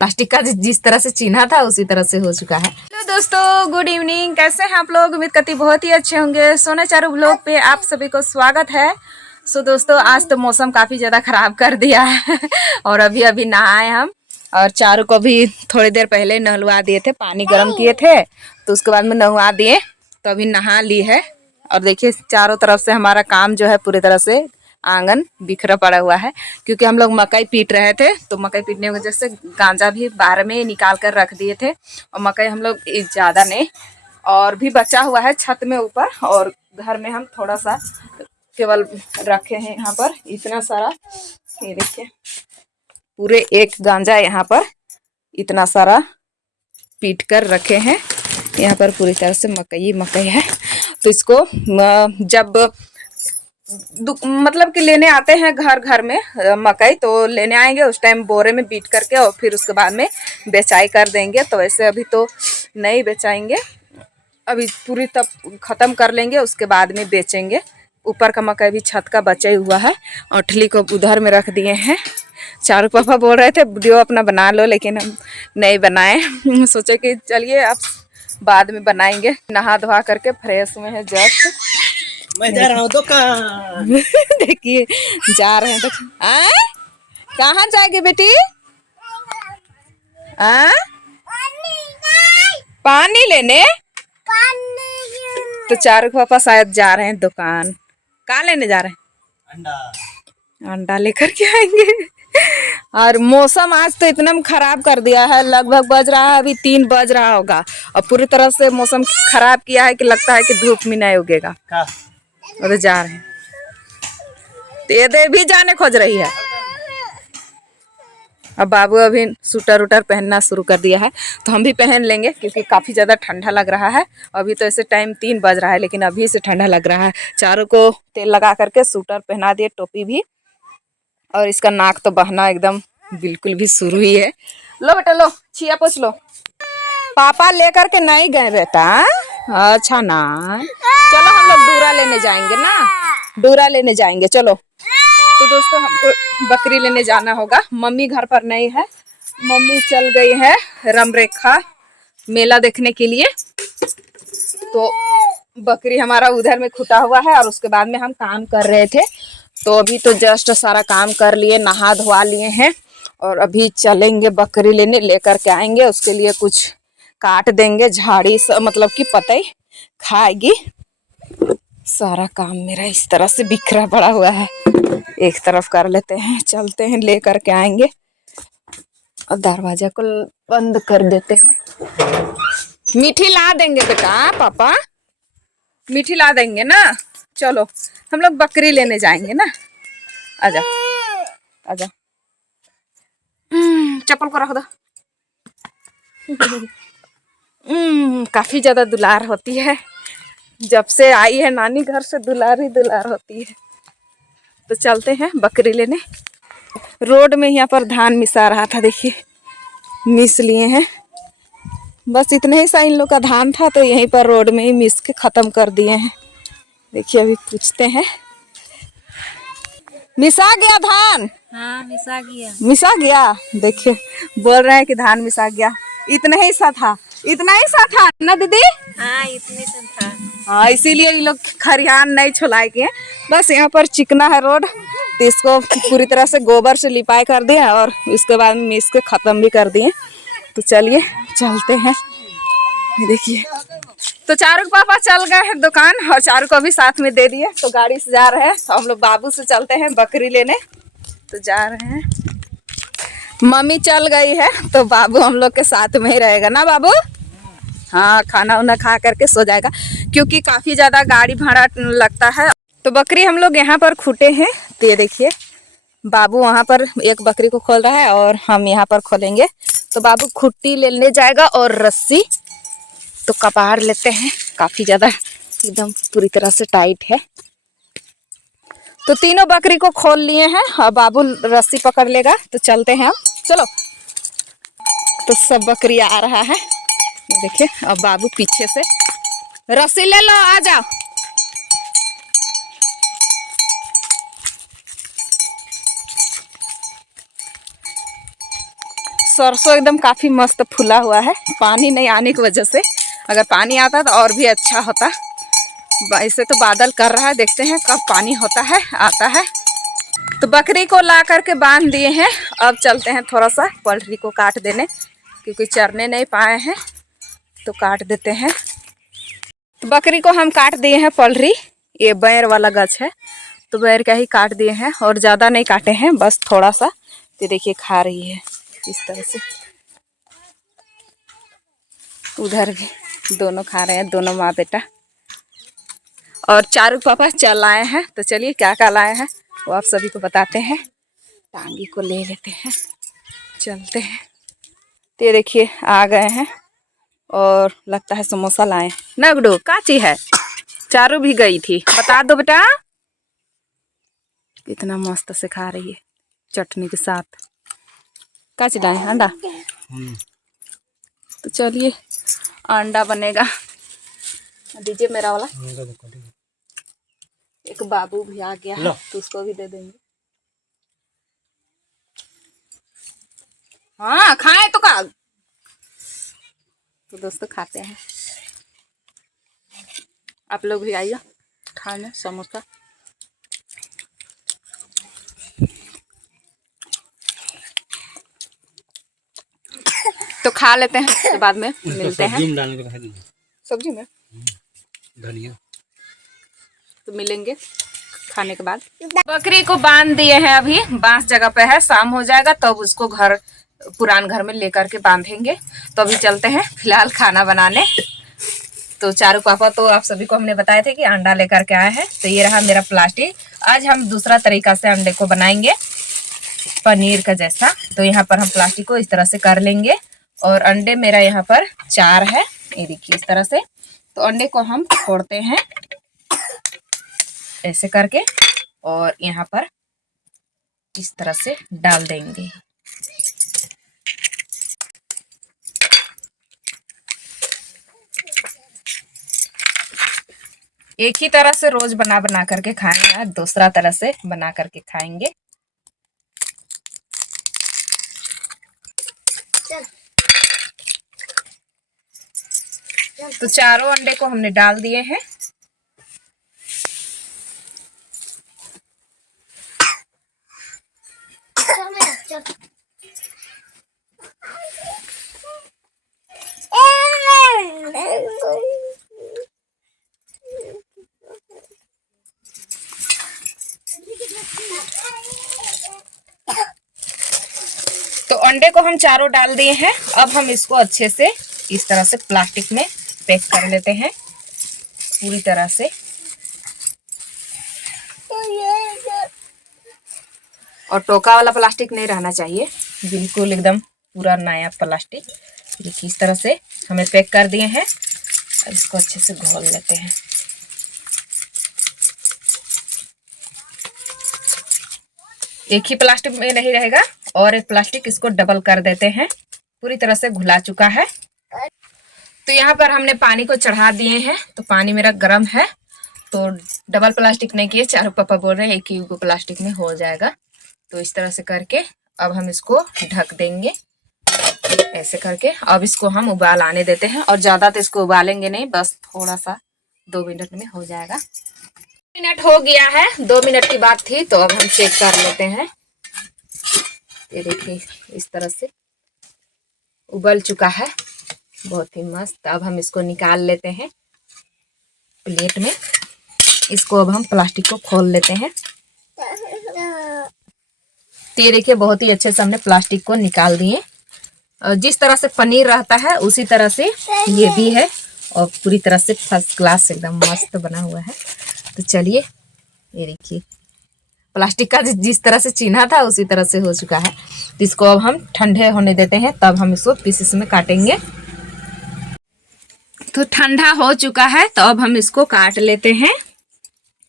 Plastic का जिस तरह से चिन्हा था उसी तरह से हो चुका है। हेलो दोस्तों, गुड इवनिंग। कैसे हैं आप लोग? उम्मीद करती बहुत ही अच्छे होंगे। सोना चारू ब्लॉग पे आप सभी को स्वागत है। सो दोस्तों, आज तो मौसम काफ़ी ज़्यादा ख़राब कर दिया है और अभी अभी नहाए हम, और चारू को भी थोड़ी देर पहले नहलवा दिए थे, पानी गर्म किए थे तो उसके बाद में नहवा दिए, तो अभी नहा ली है। और देखिए चारों तरफ से हमारा काम जो है पूरी तरह से आंगन बिखरा पड़ा हुआ है, क्योंकि हम लोग मकई पीट रहे थे, तो मकई पीटने की वजह से गांजा भी बाहर में निकाल कर रख दिए थे, और मकई हम लोग ज़्यादा नहीं और भी बचा हुआ है छत में ऊपर, और घर में हम थोड़ा सा केवल रखे हैं यहाँ पर इतना सारा। ये देखिए पूरे एक गांजा यहाँ पर इतना सारा पीट कर रखे हैं। यहाँ पर पूरी तरह से मकई है, तो इसको जब मतलब कि लेने आते हैं घर घर में मकई, तो लेने आएंगे उस टाइम बोरे में बीट करके और फिर उसके बाद में बेचाई कर देंगे। तो वैसे अभी तो नहीं बेचाएंगे, अभी पूरी तब ख़त्म कर लेंगे उसके बाद में बेचेंगे। ऊपर का मकई भी छत का बचा हुआ है, औठली को उधर में रख दिए हैं। चारू पापा बोल रहे थे वीडियो अपना बना लो, लेकिन हम नहीं बनाए सोचे कि चलिए अब बाद में बनाएंगे। नहा धोवा करके फ्रेश में है जस्ट। मैं जा रहा हूँ दुकान। देखिए जा रहे हैं तो कहाँ जाएगी बेटी? पानी लेने? तो चारू पापा शायद जा रहे हैं दुकान। कहाँ लेने जा रहे हैं? अंडा लेकर के आएंगे। और मौसम आज तो इतना खराब कर दिया है, लगभग बज रहा है अभी 3 बज रहा होगा, और पूरी तरह से मौसम खराब किया है कि लगता है कि धूप में नहीं उगेगा। और जा रहे हैं, ये भी जाने खोज रही है। अब बाबू अभी स्वेटर उटर पहनना शुरू कर दिया है, तो हम भी पहन लेंगे क्योंकि काफ़ी ज़्यादा ठंडा लग रहा है। अभी तो ऐसे टाइम 3 बज रहा है, लेकिन अभी से ठंडा लग रहा है। चारों को तेल लगा करके स्वेटर पहना दिए, टोपी भी, और इसका नाक तो बहना एकदम बिल्कुल भी शुरू ही है। लो बेटा लो, छिया पोछ लो। पापा लेकर के नहीं गए बेटा? अच्छा ना, चलो हम लोग डूरा लेने जाएंगे ना, डूरा लेने जाएंगे चलो। तो दोस्तों हमको बकरी लेने जाना होगा, मम्मी घर पर नहीं है, मम्मी चल गई है रमरेखा मेला देखने के लिए। तो बकरी हमारा उधर में खुटा हुआ है, और उसके बाद में हम काम कर रहे थे, तो अभी तो जस्ट सारा काम कर लिए, नहा धोवा लिए हैं, और अभी चलेंगे बकरी लेने, लेकर के आएंगे। उसके लिए कुछ काट देंगे, झाड़ी मतलब कि पतई खाएगी। सारा काम मेरा इस तरह से बिखरा पड़ा हुआ है, एक तरफ कर लेते हैं, चलते हैं लेकर के आएंगे, और दरवाजा को बंद कर देते हैं। मीठी ला देंगे बेटा, पापा मीठी ला देंगे ना। चलो हम लोग बकरी लेने जाएंगे ना, आजा आजा। चप्पल को रख दो। काफी ज्यादा दुलार होती है, जब से आई है नानी घर से दुलार ही दुलार होती है। तो चलते हैं बकरी लेने। रोड में यहाँ पर धान मिसा रहा था, देखिए मिस लिए हैं, बस इतने ही सा इन लोग का धान था, तो यहीं पर रोड में ही मिस के ख़त्म कर दिए हैं। देखिए अभी पूछते हैं, मिसा गया धान? हाँ मिसा गया। मिसा गया, देखिए बोल रहे हैं कि धान मिसा गया। इतना ही सा था, इतना ही सा था ना दीदी? हाँ इतने से था। हाँ, इसीलिए ये लोग खरियान नहीं छुलाए के, बस यहाँ पर चिकना है रोड, तो इसको पूरी तरह से गोबर से लिपाई कर दिए और इसके बाद में मिस के ख़त्म भी कर दिए। तो चलिए चलते हैं। देखिए तो चारू पापा चल गए हैं दुकान, और चारू को भी साथ में दे दिए, तो गाड़ी से जा रहे हैं। तो हम लोग बाबू से चलते हैं बकरी लेने, तो जा रहे हैं। मम्मी चल गई है, तो बाबू हम लोग के साथ में ही रहेगा ना बाबू? हाँ, खाना वाना खा करके सो जाएगा, क्योंकि काफ़ी ज़्यादा गाड़ी भाड़ा लगता है। तो बकरी हम लोग यहाँ पर खूटे हैं, तो ये देखिए बाबू वहाँ पर एक बकरी को खोल रहा है और हम यहाँ पर खोलेंगे। तो बाबू खुट्टी लेने जाएगा और रस्सी, तो कपार लेते हैं, काफ़ी ज़्यादा एकदम पूरी तरह से टाइट है। तो तीनों बकरी को खोल लिए हैं, और बाबू रस्सी पकड़ लेगा, तो चलते हैं हम, चलो। तो सब बकरी आ रहा है, देखिए, अब बाबू पीछे से रस्सी ले लो, आ जाओ। सरसों एकदम काफ़ी मस्त फूला हुआ है, पानी नहीं आने की वजह से। अगर पानी आता तो और भी अच्छा होता। ऐसे तो बादल कर रहा है, देखते हैं कब पानी होता है आता है। तो बकरी को ला करके बांध दिए हैं। अब चलते हैं थोड़ा सा पोल्ट्री को काट देने, क्योंकि चरने नहीं पाए हैं तो काट देते हैं। तो बकरी को हम काट दिए हैं पोल्ट्री। ये बैर वाला गच है तो बैर का ही काट दिए हैं, और ज़्यादा नहीं काटे हैं, बस थोड़ा सा। तो देखिए खा रही है इस तरह से। उधर भी दोनों खा रहे हैं, दोनों माँ बेटा। और चारू पापा चल आए हैं, तो चलिए क्या क्या लाए हैं वो आप सभी को बताते हैं। टांगी को ले लेते हैं, चलते हैं। तो ये देखिए आ गए हैं, और लगता है समोसा लाए ना। गुड्डू काची है, चारू भी गई थी, बता दो बेटा। कितना मस्त से खा रही है चटनी के साथ। काची लाए अंडा। तो चलिए अंडा बनेगा। दीजिए मेरा वाला। एक बाबू भी आ गया है तो उसको भी दे देंगे। हाँ खाए तो का। तो दोस्तों खाते हैं, आप लोग भी आइए खाने समोसा। तो खा लेते हैं, उसके बाद में मिलते हैं। सब्जी में धनिया तो मिलेंगे खाने के बाद। बकरी को बांध दिए हैं, अभी बांस जगह पे है, शाम हो जाएगा तब उसको घर पुरान घर में लेकर के बांधेंगे। तो अभी चलते हैं फिलहाल खाना बनाने। तो चारू पापा तो आप सभी को हमने बताए थे कि अंडा लेकर के आए हैं। तो ये रहा मेरा प्लास्टिक। आज हम दूसरा तरीका से अंडे को बनाएंगे, पनीर का जैसा। तो यहाँ पर हम प्लास्टिक को इस तरह से कर लेंगे, और अंडे मेरा यहाँ पर 4 है, ये देखिए इस तरह से। तो अंडे को हम फोड़ते हैं ऐसे करके, और यहाँ पर इस तरह से डाल देंगे। एक ही तरह से रोज बना बना करके खाएंगे, दूसरा तरह से बना करके खाएंगे। तो चारों अंडे को हमने डाल दिए हैं। तो अंडे को हम चारों डाल दिए हैं। अब हम इसको अच्छे से इस तरह से प्लास्टिक में पैक कर लेते हैं पूरी तरह से। और टोका वाला प्लास्टिक नहीं रहना चाहिए, बिल्कुल एकदम पूरा नया प्लास्टिक। देखिए इस तरह से हमें पैक कर दिए हैं। अब इसको अच्छे से घोल लेते हैं। एक ही प्लास्टिक में नहीं रहेगा, और एक प्लास्टिक इसको डबल कर देते हैं। पूरी तरह से घुला चुका है। तो यहाँ पर हमने पानी को चढ़ा दिए हैं। तो पानी मेरा गर्म है, तो डबल प्लास्टिक नहीं किए, चारों पापा बोल रहे हैं एक ही प्लास्टिक में हो जाएगा। तो इस तरह से करके अब हम इसको ढक देंगे ऐसे करके। अब इसको हम उबाल आने देते हैं, और ज़्यादा तो इसको उबालेंगे नहीं, बस थोड़ा सा 2 मिनट में हो जाएगा। 2 मिनट हो गया है, 2 मिनट की बात थी। तो अब हम चेक कर लेते हैं। ये देखिए इस तरह से उबल चुका है, बहुत ही मस्त। अब हम इसको निकाल लेते हैं प्लेट में। इसको अब हम प्लास्टिक को खोल लेते हैं। तो ये देखिए बहुत ही अच्छे से हमने प्लास्टिक को निकाल दिए। जिस तरह से पनीर रहता है उसी तरह से ये भी है, और पूरी तरह से फर्स्ट क्लास एकदम मस्त बना हुआ है। तो चलिए ये देखिए प्लास्टिक का जिस तरह से चिन्हा था उसी तरह से हो चुका है। तो इसको अब हम ठंडे होने देते हैं, तब हम इसको पीसेस में काटेंगे। तो ठंडा हो चुका है, तो अब हम इसको काट लेते हैं।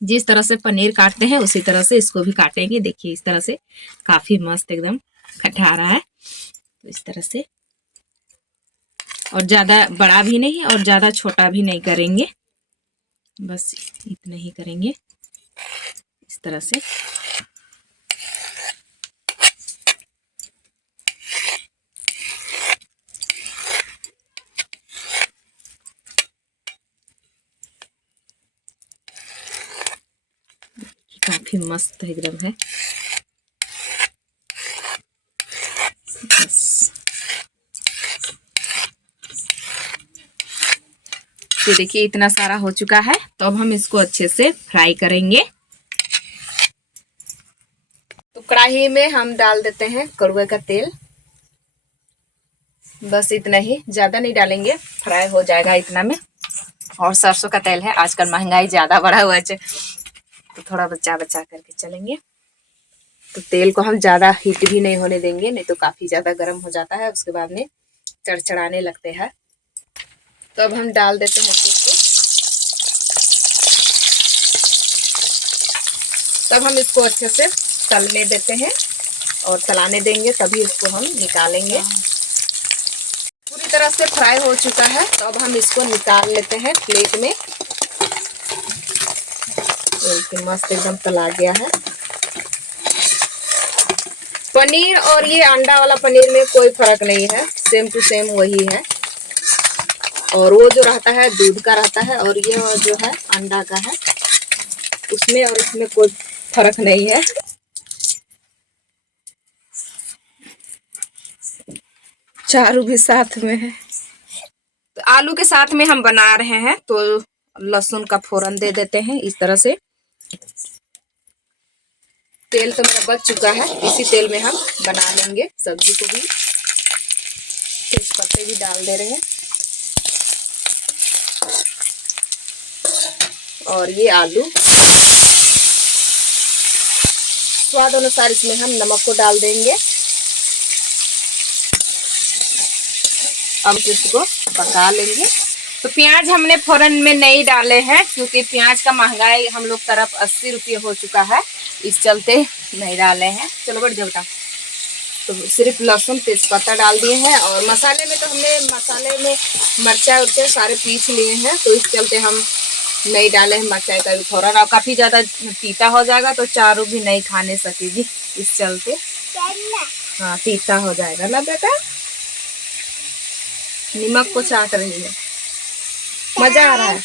जिस तरह से पनीर काटते हैं उसी तरह से इसको भी काटेंगे। देखिए इस तरह से काफी मस्त एकदम खटा रहा है। तो इस तरह से, और ज्यादा बड़ा भी नहीं और ज्यादा छोटा भी नहीं करेंगे, बस इतना ही करेंगे इस तरह से। काफ़ी मस्त एकदम है। बस तो देखिए इतना सारा हो चुका है, तो अब हम इसको अच्छे से फ्राई करेंगे। तो कढ़ाई में हम डाल देते हैं कड़ुए का तेल, बस इतना ही, ज़्यादा नहीं डालेंगे, फ्राई हो जाएगा इतना में। और सरसों का तेल है, आजकल महंगाई ज़्यादा बढ़ा हुआ है तो थोड़ा बचा बचा करके चलेंगे। तो तेल को हम ज़्यादा हीट भी नहीं होने देंगे, नहीं तो काफ़ी ज़्यादा गर्म हो जाता है, उसके बाद में चढ़चढ़ाने लगते हैं। तो अब हम डाल देते हैं इसको, तब हम इसको अच्छे से तलने देते हैं और तलाने देंगे, तभी इसको हम निकालेंगे। पूरी तरह से फ्राई हो चुका है, तो अब हम इसको निकाल लेते हैं प्लेट में। मस्त एकदम तला गया है। पनीर और ये अंडा वाला पनीर में कोई फर्क नहीं है, सेम टू सेम वही है। और वो जो रहता है दूध का रहता है, और ये जो है अंडा का है, उसमें और इसमें कोई फर्क नहीं है। चारू भी साथ में है। तो आलू के साथ में हम बना रहे हैं, तो लहसुन का फोरन दे देते हैं इस तरह से। तेल तो मेरा बच चुका है, इसी तेल में हम बना लेंगे सब्जी को भी। तेज पत्ते भी डाल दे रहे हैं, और ये आलू स्वाद अनुसार इसमें हम नमक को डाल देंगे। अब इसको पका लेंगे। तो प्याज हमने फोरन में नहीं डाले हैं, क्योंकि प्याज का महंगाई हम लोग तरफ 80 रुपये हो चुका है, इस चलते नहीं डाले हैं। चलो बढ़ जाओ। तो सिर्फ लहसुन तेजपत्ता डाल दिए हैं, और मसाले में तो हमने मसाले में मिर्चा उर्चा सारे पीस लिए हैं, तो इस चलते हम नहीं डाले हैं मिर्चाई का भी फोरन। और काफ़ी ज़्यादा तीता हो जाएगा तो चारू भी नहीं खाने सकेगी, इस चलते। हाँ तीता हो जाएगा ना बेटा। नमक को चाट रही है, मजा आ रहा है।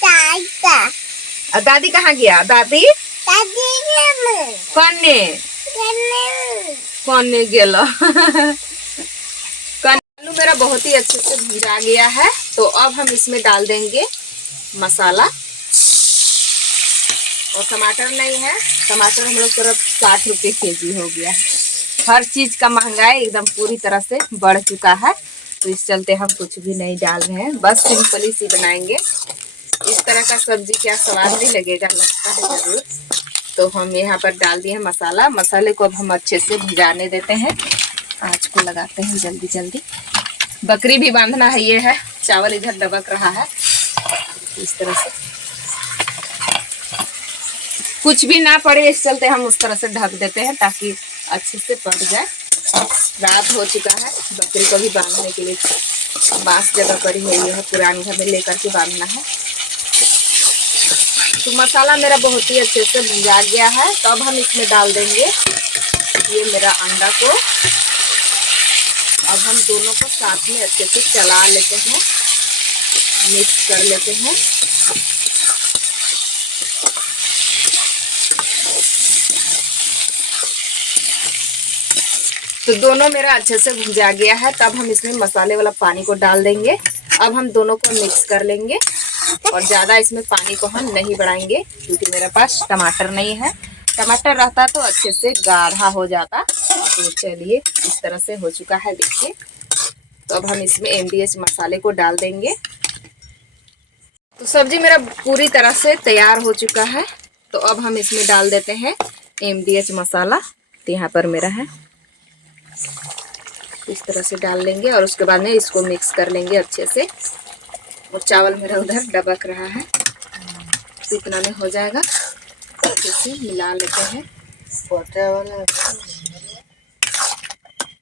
और दादी कहाँ गया? दादी कौन गेला। आलू मेरा बहुत ही अच्छे से भुजा गया है, तो अब हम इसमें डाल देंगे मसाला। और टमाटर नहीं है, टमाटर हम लोग तरफ 60 रुपये केजी हो गया है। हर चीज़ का महंगाई एकदम पूरी तरह से बढ़ चुका है, तो इस चलते हम कुछ भी नहीं डाल रहे हैं, बस सिंपली सी बनाएंगे। इस तरह का सब्जी क्या स्वाद नहीं लगेगा, लगता है जरूर। तो हम यहाँ पर डाल दिए हैं मसाला। मसाले को अब हम अच्छे से भुजाने देते हैं। आँच को लगाते हैं जल्दी जल्दी। बकरी भी बांधना है, ये है चावल इधर दबक रहा है, इस तरह से कुछ भी ना पड़े, इस चलते हम उस तरह से ढक देते हैं ताकि अच्छे से पक जाए। रात हो चुका है, बकरी को भी बांधने के लिए बांस जगह पड़ी हुई है, पुराने घर में लेकर के बांधना है। तो मसाला मेरा बहुत ही अच्छे से भुजा गया है, तो अब हम इसमें डाल देंगे ये मेरा अंडा को। अब हम दोनों को साथ में अच्छे से चला लेते हैं, मिक्स कर लेते हैं। तो दोनों मेरा अच्छे से भुजा गया है, तब हम इसमें मसाले वाला पानी को डाल देंगे। अब हम दोनों को मिक्स कर लेंगे, और ज़्यादा इसमें पानी को हम नहीं बढ़ाएंगे, क्योंकि मेरे पास टमाटर नहीं है। टमाटर रहता तो अच्छे से गाढ़ा हो जाता। तो चलिए इस तरह से हो चुका है, देखिए। तो अब हम इसमें MDH मसाले को डाल देंगे। तो सब्जी मेरा पूरी तरह से तैयार हो चुका है, तो अब हम इसमें डाल देते हैं MDH मसाला। तो यहाँ पर मेरा है, इस तरह से डाल लेंगे, और उसके बाद में इसको मिक्स कर लेंगे अच्छे से। और चावल मेरा उधर डबक रहा है, तो इतना में हो जाएगा। अच्छे से मिला लेते हैं।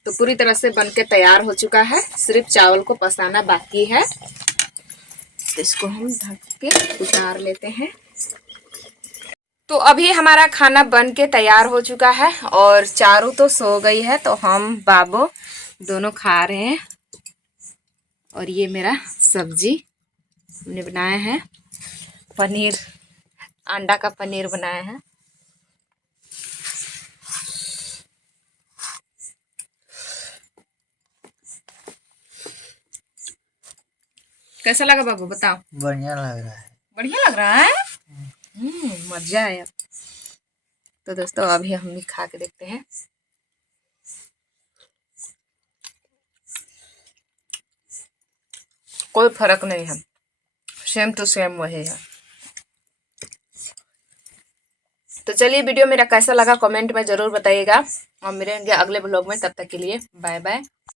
तो पूरी तरह से बनके तैयार हो चुका है, सिर्फ चावल को पसाना बाकी है। तो इसको हम ढक के उतार लेते हैं। तो अभी हमारा खाना बन के तैयार हो चुका है, और चारू तो सो गई है, तो हम बाबू दोनों खा रहे हैं। और ये मेरा सब्जी हमने बनाया है, पनीर, अंडा का पनीर बनाया है। कैसा लगा बाबू बताओ। बढ़िया लग रहा है। बढ़िया लग रहा है। मजा आया। तो दोस्तों अभी हम भी खा के देखते हैं। कोई फर्क नहीं है, सेम टू सेम वही है। तो चलिए वीडियो मेरा कैसा लगा कमेंट में ज़रूर बताइएगा और मिलेंगे अगले ब्लॉग में। तब तक के लिए बाय बाय।